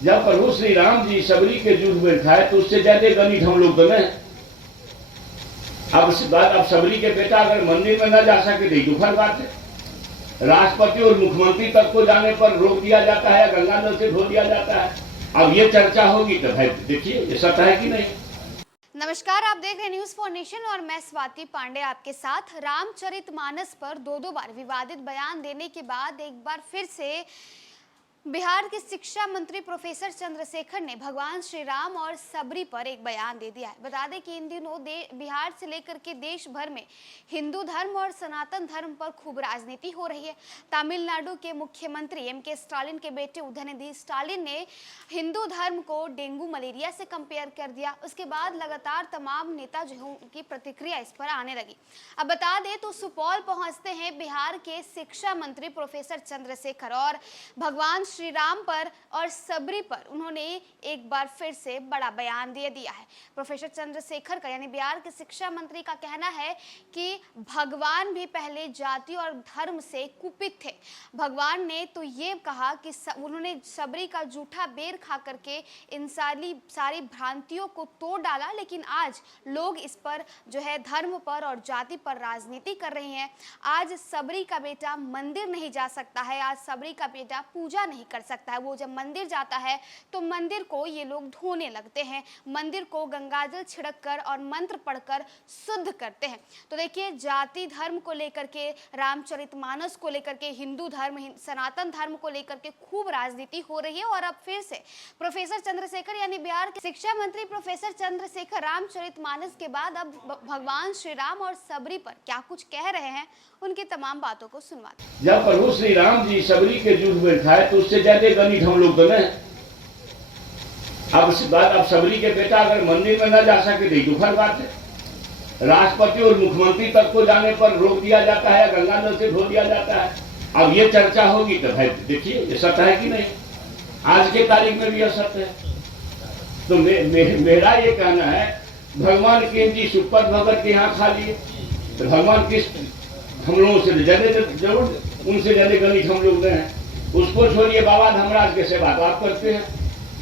जब प्रभु श्री राम जी सबरी के युद्ध में खाए तो उससे ज्यादा गणित हम लोग तो नहीं। अब सबरी के बेटा अगर मंदिर में न जा सके तो दुखद बात है। राष्ट्रपति और मुख्यमंत्री तक को जाने पर रोक दिया जाता है, गंगा नल से धो दिया जाता है। अब ये चर्चा होगी तो भाई देखिए ये सत्य है कि नहीं। नमस्कार, आप देख रहे हैं न्यूज़ फॉर नेशन और मैं स्वाति पांडे आपके साथ। रामचरितमानस पर दो बार विवादित बयान देने के बाद एक बार फिर से बिहार के शिक्षा मंत्री प्रोफेसर चंद्रशेखर ने भगवान श्री राम और सबरी पर एक बयान दे दिया है। बता दें कि इन दिनों बिहार से लेकर के देश भर में हिंदू धर्म और सनातन धर्म पर खूब राजनीति हो रही है। तमिलनाडु के मुख्यमंत्री एम.के. स्टालिन के बेटे उदयनिधि स्टालिन ने हिंदू धर्म को डेंगू मलेरिया से कंपेयर कर दिया। उसके बाद लगातार तमाम नेता जो है उनकी प्रतिक्रिया इस पर आने लगी। अब बता दें तो सुपौल पहुंचते हैं बिहार के शिक्षा मंत्री प्रोफेसर चंद्रशेखर और भगवान श्री राम पर और सबरी पर उन्होंने एक बार फिर से बड़ा बयान दे दिया है। प्रोफेसर चंद्रशेखर का यानी बिहार के शिक्षा मंत्री का कहना है कि भगवान भी पहले जाति और धर्म से कुपित थे। भगवान ने तो ये कहा कि उन्होंने सबरी का जूठा बेर खा करके इन सारी भ्रांतियों को तोड़ डाला, लेकिन आज लोग इस पर जो है धर्म पर और जाति पर राजनीति कर रहे हैं। आज सबरी का बेटा मंदिर नहीं जा सकता है, आज सबरी का बेटा पूजा नहीं कर सकता है। वो जब मंदिर जाता है तो मंदिर को ये लोग धोने लगते हैं, मंदिर को गंगाजल छिड़क कर और मंत्र पढ़कर शुद्ध करते हैं। तो देखिए जाति धर्म को लेकर के, रामचरितमानस को लेकर के, हिंदू धर्म सनातन धर्म को लेकर के खूब राजनीति हो रही है। और अब फिर से प्रोफेसर चंद्रशेखर यानी बिहार के शिक्षा मंत्री प्रोफेसर चंद्रशेखर रामचरितमानस के बाद अब भगवान श्री राम और सबरी पर क्या कुछ कह रहे हैं, उनकी तमाम बातों को सुनवाते हैं। जब प्रभु श्री राम जी सबरी के युद्ध में खाए तो उससे ज्यादा गणित हम लोग तो नहीं। अब सबरी के बेटा अगर मंदिर में न जा सके तो दुखद बात है। राष्ट्रपति और मुख्यमंत्री तक को जाने पर रोक दिया जाता है, गंगा नल से धो दिया जाता है। अब ये चर्चा होगी तो भाई देखिए ये सत्य है कि नहीं। आज के तारीख में भी यह सत्य है। तो मेरा ये कहना है भगवान के जी सुपद भगत के यहाँ खा लिए तो भगवान किस हम लोगों से जरूर उनसे ज्यादा गणित हम लोग हैं। उसको छोड़िए, बाबा धर्मराज के सेवा तो आप करते हैं।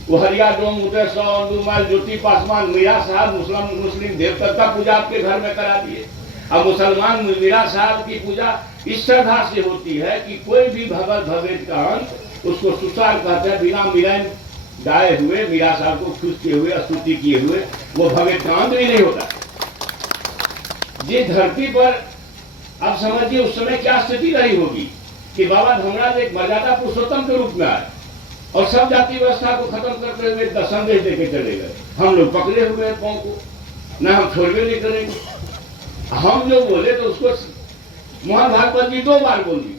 वो हरिया डोम उदय सौ अंदुमाल ज्योति पासवान मीरा साहब मुस्लिम देवता का पूजा आपके घर में करा दिए। अब मुसलमान मीरा साहब की पूजा इस श्रद्धा से होती है कि कोई भी भगत का अंत उसको सुसार कहते हैं, बिना मिलान गाए हुए मीरा साहब को खुश किए हुए स्तुति किए हुए वो भगत का अंत भी नहीं होता। जिस धरती पर अब समझिए उस समय क्या स्थिति रही होगी कि बाबा धर्मराज एक मर्यादा पुरुषोत्तम के रूप में आए और सब जाति व्यवस्था को खत्म करते हुए संदेश देके चले गए। हम लोग पकड़े हुए हैं पांव को, ना हम छोड़वे नहीं करेंगे। हम जो बोले तो उसको मोहन भागवत जी 2 बार बोली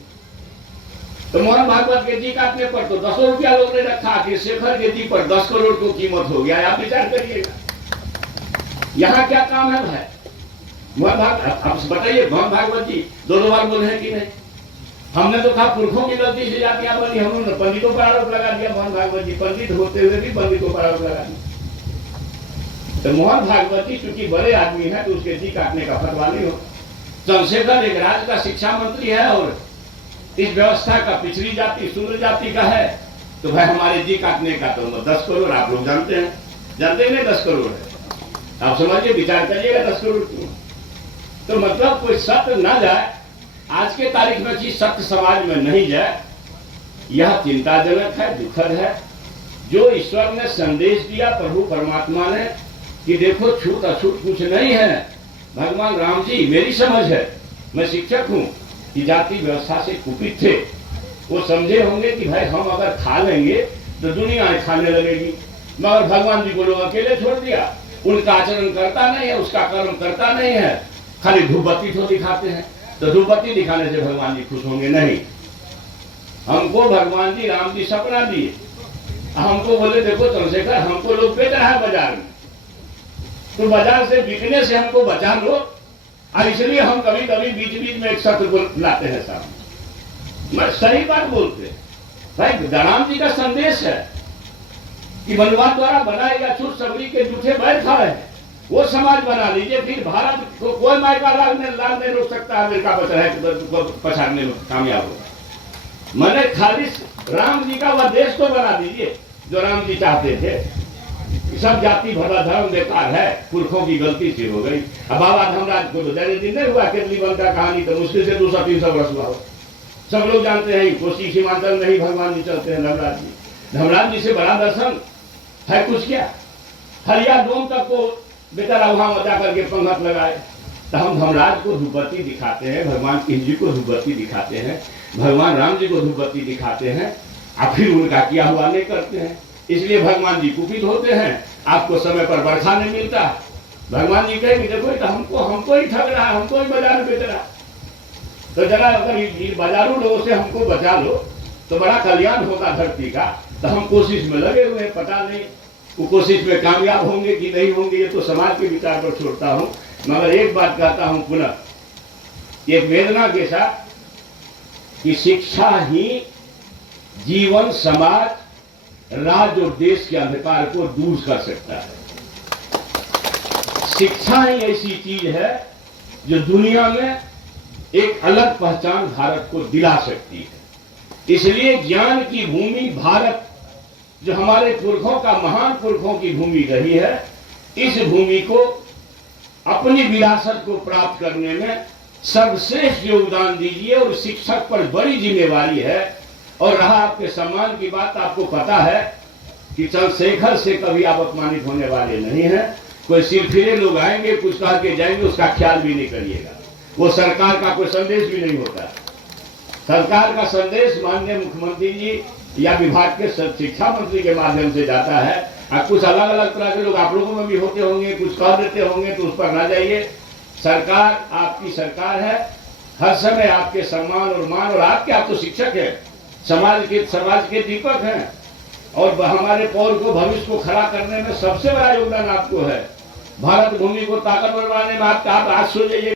तो मोहन भागवत के जी काटने पर तो 10 रुपया लोग ने रखा कि शेखर के जी पर 10 करोड़ को कीमत हो गया। आप विचार करिएगा यहाँ क्या काम है भाई। अब बताइए मोहन भागवत जी 2 बार बोले हैं कि नहीं। हमने तो कहा पुरखों की गलती से जातियां बनी, हम लोगों ने पंडितों पर आरोप लगा दिया। मोहन भागवत जी पंडित होते हुए भी पंडितों पर आरोप लगा दिया। तो मोहन भागवत जी चूंकि बड़े आदमी है तो उसके जी काटने का फतवा नहीं हो। चंद्रशेखर एक राज्य का शिक्षा मंत्री है और इस व्यवस्था का पिछड़ी जाति शूद्र जाति का है, तो भाई हमारे जी काटने का तो 10 करोड़ आप लोग जानते हैं, जानते ही नहीं 10 करोड़ है। आप समझिए, विचार करिएगा 10 करोड़ क्यों। तो मतलब कोई सत्य ना जाए, आज के तारीख में चीज सत्य समाज में नहीं जाए, यह चिंताजनक है, दुखद है। जो ईश्वर ने संदेश दिया प्रभु परमात्मा ने कि देखो छूत अछूत कुछ नहीं है। भगवान राम जी, मेरी समझ है, मैं शिक्षक हूं, कि जाति व्यवस्था से कुपित थे। वो समझे होंगे कि भाई हम अगर खा लेंगे तो दुनिया खाने लगेगी, मगर भगवान जी को लोग अकेले छोड़ दिया। उनका आचरण करता नहीं है, उसका कर्म करता नहीं है, खाली धूपबत्ती तो दिखाते हैं। तो धूपबत्ती दिखाने से भगवान जी खुश होंगे नहीं। हमको भगवान जी राम जी सपना दिए, हमको बोले देखो चंद्रशेखर हमको लोग बेच रहा है बाजार में, तो बाजार से बिकने से हमको बचा लो। और इसलिए हम कभी कभी बीच बीच में एक सत्र को लाते हैं सामने। मैं सही बात बोलते भाई, राम जी का संदेश है कि मनवाद द्वारा बनाए गया छूट सबरी के जूठे बैर खा रहे हैं, वो समाज बना लीजिए। फिर भारत को कोई मायका लाल नहीं रोक सकता अमेरिका बचा है पछाड़ने में कामयाब होगा। मैंने खाली राम जी का वह देश तो बना दीजिए जो राम जी चाहते थे। सब जाति भरा धर्म बेकार है, पुरखों की गलती से हो गई। अब बाबा धर्मराज को तो ज्यादा दिन नहीं हुआ, केतली बन का कहानी तो मुश्किल से 200-300 वर्ष हुआ हो। सब लोग जानते हैं कोसी सीमांचल में ही भगवान जी चलते हैं धर्मराज जी। धर्मराज जी से बड़ा दर्शन है कुछ क्या? हरिया डोम तक को बेचारा वहां मचा करके पंगत लगाए। तो हम धर्मराज को धूपबत्ती दिखाते हैं, भगवान कृष्ण जी को धूपबत्ती दिखाते हैं, भगवान राम जी को धूपबत्ती दिखाते हैं, और फिर उनका किया हुआ नहीं करते हैं। इसलिए भगवान जी कुपित होते हैं, आपको समय पर बरखा नहीं मिलता। भगवान जी कहेंगे देखो तो हमको ही ठग रहा है, हमको ही बाजार बेच रहा है। तो जरा अगर बाजारू लोगों से हमको बचा लो तो बड़ा कल्याण होगा धरती का। तो हम कोशिश में लगे हुए हैं, पता नहीं वो कोशिश में कामयाब होंगे कि नहीं होंगे, ये तो समाज के विचार पर छोड़ता हूँ। मगर एक बात कहता हूँ पुनः, एक वेदना के साथ, कि शिक्षा ही जीवन, समाज, राज्य और देश के अंधकार को दूर कर सकता है। शिक्षा ही ऐसी चीज है जो दुनिया में एक अलग पहचान भारत को दिला सकती है। इसलिए ज्ञान की भूमि भारत, जो हमारे पुरखों का, महान पुरखों की भूमि रही है, इस भूमि को, अपनी विरासत को प्राप्त करने में सर्वश्रेष्ठ योगदान दीजिए। और शिक्षक पर बड़ी जिम्मेवारी है। और रहा आपके सम्मान की बात, आपको पता है कि चंद्रशेखर से कभी आप अपमानित होने वाले नहीं हैं। कोई सिरफिरे लोग आएंगे, कुछ कह के जाएंगे, उसका ख्याल भी नहीं करिएगा। वो सरकार का कोई संदेश भी नहीं होता। सरकार का संदेश माननीय मुख्यमंत्री जी या विभाग के शिक्षा मंत्री के माध्यम से जाता है। कुछ अलग अलग तरह के लोग आप लोगों में भी होते होंगे, कुछ कह देते होंगे, तो उस पर ना जाइए। सरकार आपकी सरकार है, हर समय आपके सम्मान और मान, और आप तो शिक्षक है, समाज के दीपक हैं। और हमारे पौर को, भविष्य को खड़ा करने में सबसे बड़ा योगदान आपको है। भारत भूमि को ताकतवर बनाने में आप आज सो जाइए।